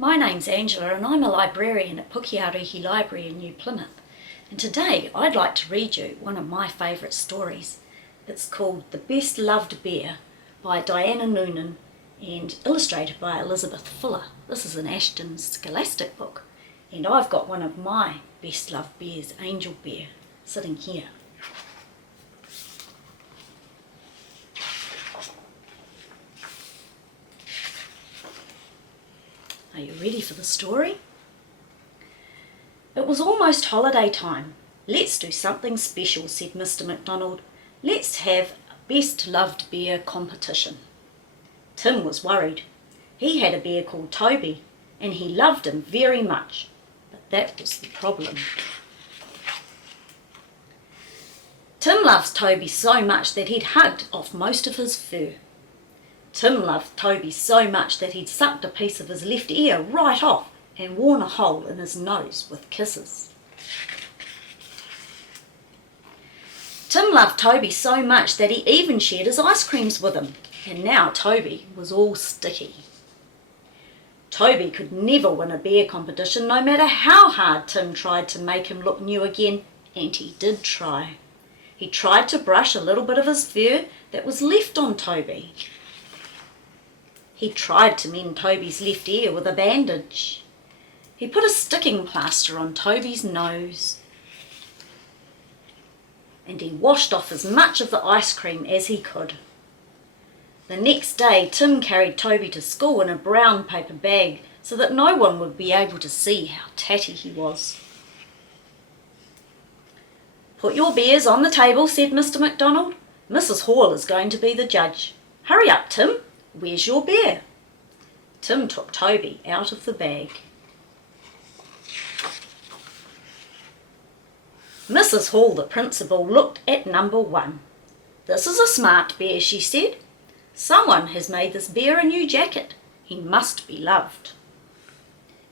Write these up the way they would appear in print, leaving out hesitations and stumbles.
My name's Angela and I'm a librarian at Pukearuhi Library in New Plymouth. And today I'd like to read you one of my favourite stories. It's called The Best Loved Bear by Diana Noonan and illustrated by Elizabeth Fuller. This is an Ashton Scholastic book. And I've got one of my best loved bears, Angel Bear, sitting here. Are you ready for the story? It was almost holiday time. Let's do something special, said Mr. McDonald. Let's have a best loved bear competition. Tim was worried. He had a bear called Toby, and he loved him very much. But that was the problem. Tim loves Toby so much that he'd hugged off most of his fur. Tim loved Toby so much that he'd sucked a piece of his left ear right off and worn a hole in his nose with kisses. Tim loved Toby so much that he even shared his ice creams with him, and now Toby was all sticky. Toby could never win a bear competition, no matter how hard Tim tried to make him look new again, and he did try. He tried to brush a little bit of his fur that was left on Toby. He tried to mend Toby's left ear with a bandage. He put a sticking plaster on Toby's nose. And he washed off as much of the ice cream as he could. The next day, Tim carried Toby to school in a brown paper bag so that no one would be able to see how tatty he was. Put your bears on the table, said Mr. McDonald. Mrs. Hall is going to be the judge. Hurry up, Tim. Where's your bear? Tim took Toby out of the bag. Mrs. Hall, the principal, looked at number 1. This is a smart bear, she said. Someone has made this bear a new jacket. He must be loved.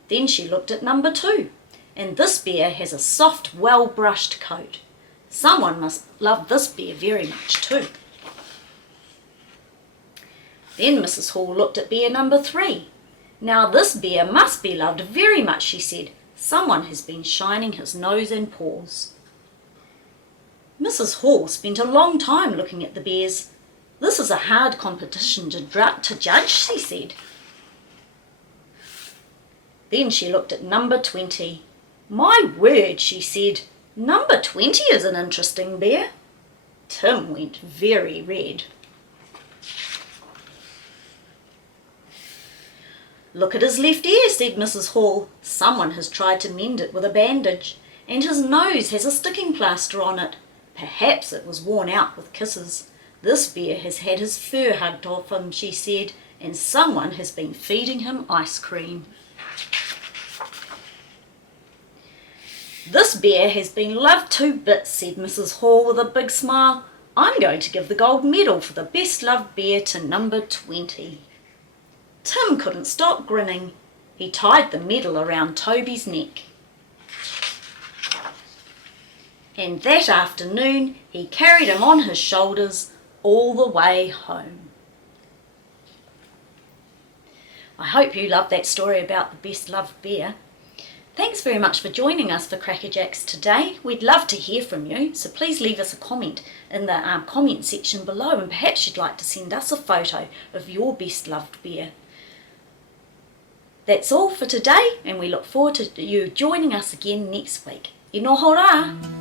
Then she looked at number 2, and this bear has a soft, well-brushed coat. Someone must love this bear very much too. Then Mrs. Hall looked at bear number 3. Now this bear must be loved very much, she said. Someone has been shining his nose and paws. Mrs. Hall spent a long time looking at the bears. This is a hard competition to judge, she said. Then she looked at number 20. My word, she said. Number 20 is an interesting bear. Tim went very red. Look at his left ear, said Mrs. Hall. Someone has tried to mend it with a bandage, and his nose has a sticking plaster on it. Perhaps it was worn out with kisses. This bear has had his fur hugged off him, she said, and someone has been feeding him ice cream. This bear has been loved to bits, said Mrs. Hall with a big smile. I'm going to give the gold medal for the best loved bear to number 20. Tim couldn't stop grinning. He tied the medal around Toby's neck. And that afternoon he carried him on his shoulders all the way home. I hope you loved that story about the best loved bear. Thanks very much for joining us for Crackerjacks today. We'd love to hear from you, so please leave us a comment in the comment section below, and perhaps you'd like to send us a photo of your best loved bear. That's all for today, and we look forward to you joining us again next week. E noho rā!